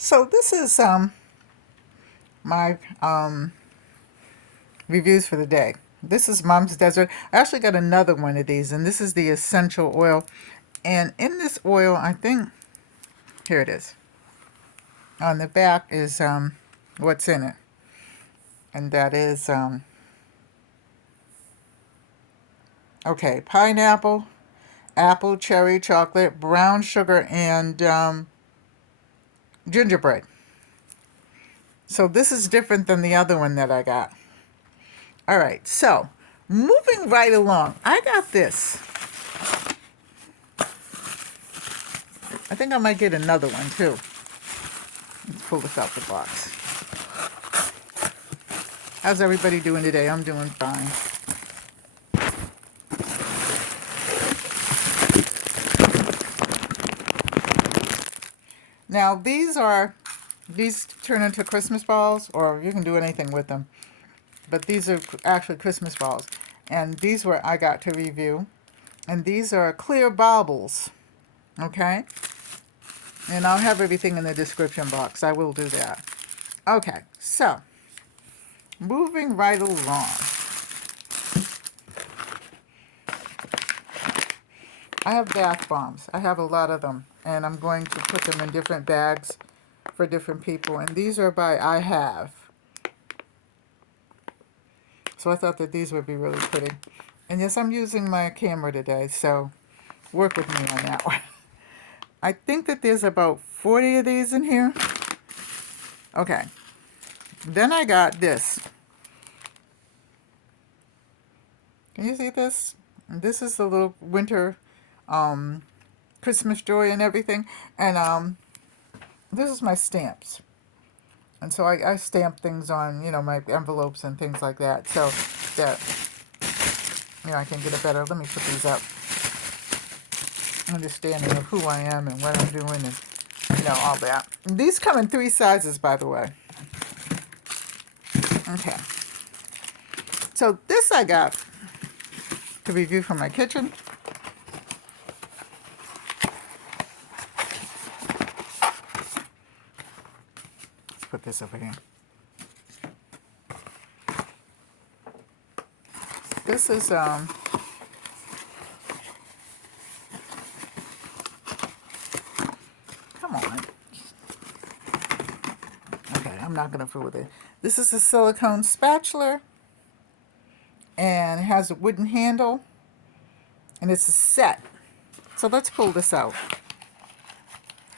So this is my reviews for the day. This is Mom's Desert. I actually got another one of these, and this is the essential oil. And in this oil, I think, here it is. On the back is what's in it. And that is, okay, pineapple, apple, cherry, chocolate, brown sugar, and gingerbread. So this is different than the other one that I got. All right, so moving right along, I got this. I think I might get another one too. Let's pull this out the box. How's everybody doing today? I'm doing fine. Now these turn into Christmas balls, or you can do anything with them. But these are actually Christmas balls. And these were I got to review. And these are clear baubles. Okay? And I'll have everything in the description box. I will do that. Okay, so moving right along. I have bath bombs. I have a lot of them. And I'm going to put them in different bags for different people. And these are by I Have. So I thought that these would be really pretty. And yes, I'm using my camera today, so work with me on that one. I think that there's about 40 of these in here. Okay. Then I got this. Can you see this? This is the little winter Christmas joy and everything. And this is my stamps. And so I stamp things on, my envelopes and things like that. So that, I can get a better, let me put these up, understanding of who I am and what I'm doing and, all that. And these come in 3 sizes, by the way. Okay. So this I got to review from my kitchen. Let's put this over here. This is come on. Okay, I'm not gonna fool with it. This is a silicone spatula, and it has a wooden handle, and it's a set. So let's pull this out.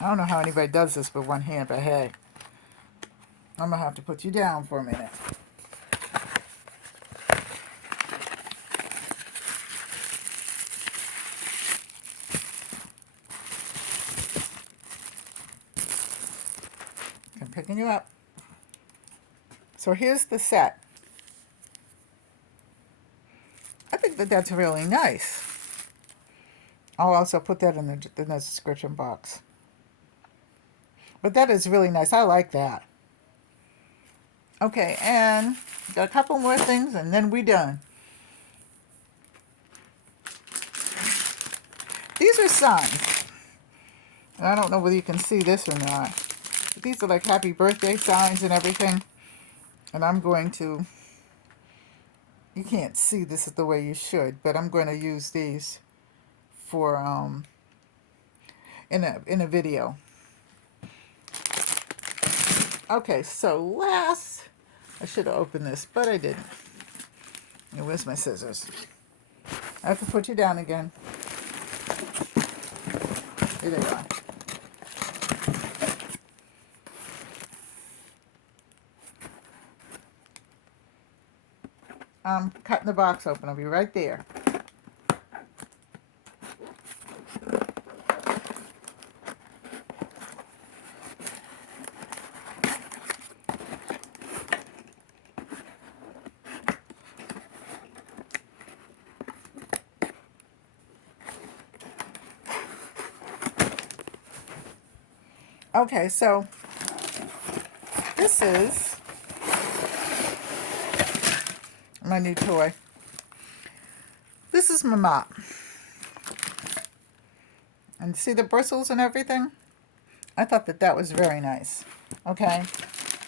I don't know how anybody does this with one hand, but hey, I'm gonna have to put you down for a minute. I'm picking you up. So here's the set. I think that that's really nice. I'll also put that in the description box. But that is really nice. I like that. Okay, and got a couple more things, and then we're done. These are signs. And I don't know whether you can see this or not. But these are like happy birthday signs and everything. And I'm going to, you can't see this the way you should, but I'm going to use these for in a video. Okay, so last, I should have opened this, but I didn't. And where's my scissors? I have to put you down again. Here they are. I'm cutting the box open. I'll be right there. Okay, so this is my new toy. This is my mop. And see the bristles and everything? I thought that that was very nice. Okay,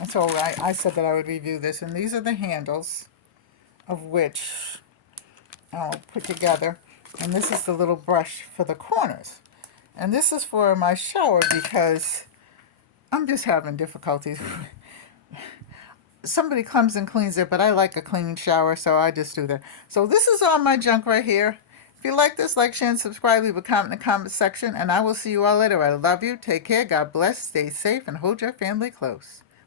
and so I said that I would review this, and these are the handles of which I'll put together. And this is the little brush for the corners. And this is for my shower because I'm just having difficulties. Somebody comes and cleans it, but I like a clean shower, so I just do that. So this is all my junk right here. If you like this, like, share, and subscribe. Leave a comment in the comment section, and I will see you all later. I love you. Take care. God bless. Stay safe, and hold your family close.